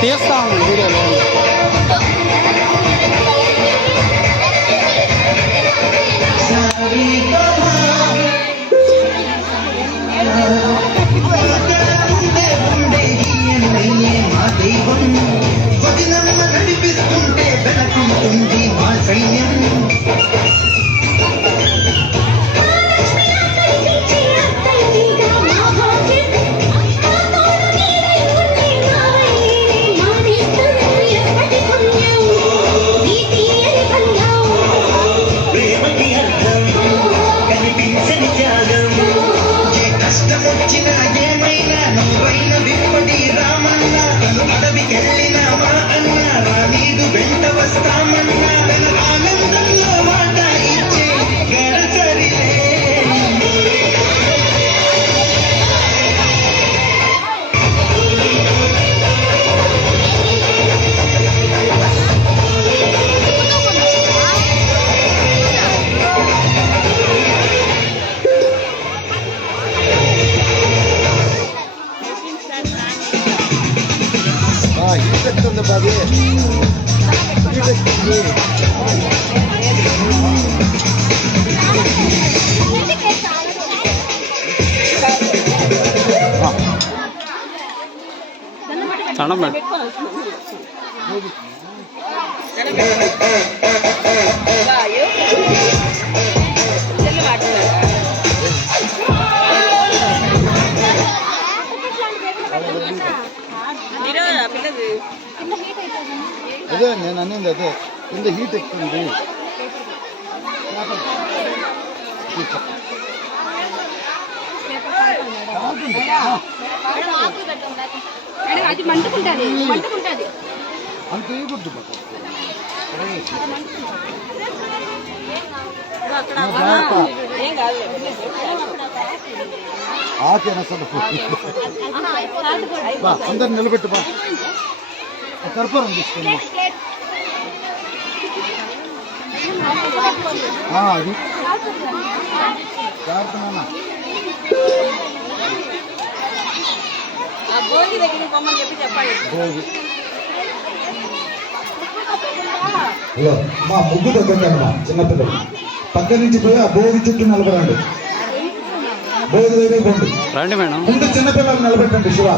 తీస్తాము వీడియోలో. నడిపిస్తుంటే వెనకుంటుంది మా సైన్యం. అదే నేను అనేది అదే కింద హీట్ ఎక్కుతుంది. అది మంటుకుంటుంది మంటుకుంటుంది అంత వేయకూడదు. ఆకేనసలు అందరు నిలబెట్టు బా. కర్పూరం తీసుకున్నా అది జాగ్రత్తనా. భోగి దగ్గర కొమ్మని చెప్పి చెప్పండి. హలో మా ముగ్గు దగ్గరమ్మా చిన్నపిల్లలు పక్క నుంచి పోయి ఆ భోగి చుట్టూ నిలబడండి. భోగి దగ్గర పోండి రండి మేడం. ముందు చిన్నపిల్లలు నిలబెట్టండి. శివ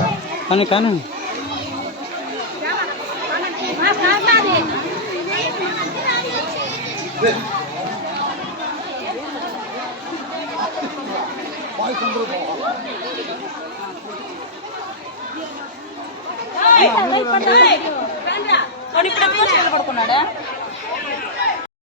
కానీ కానీ ఇప్పుడు పడుకున్నాడా?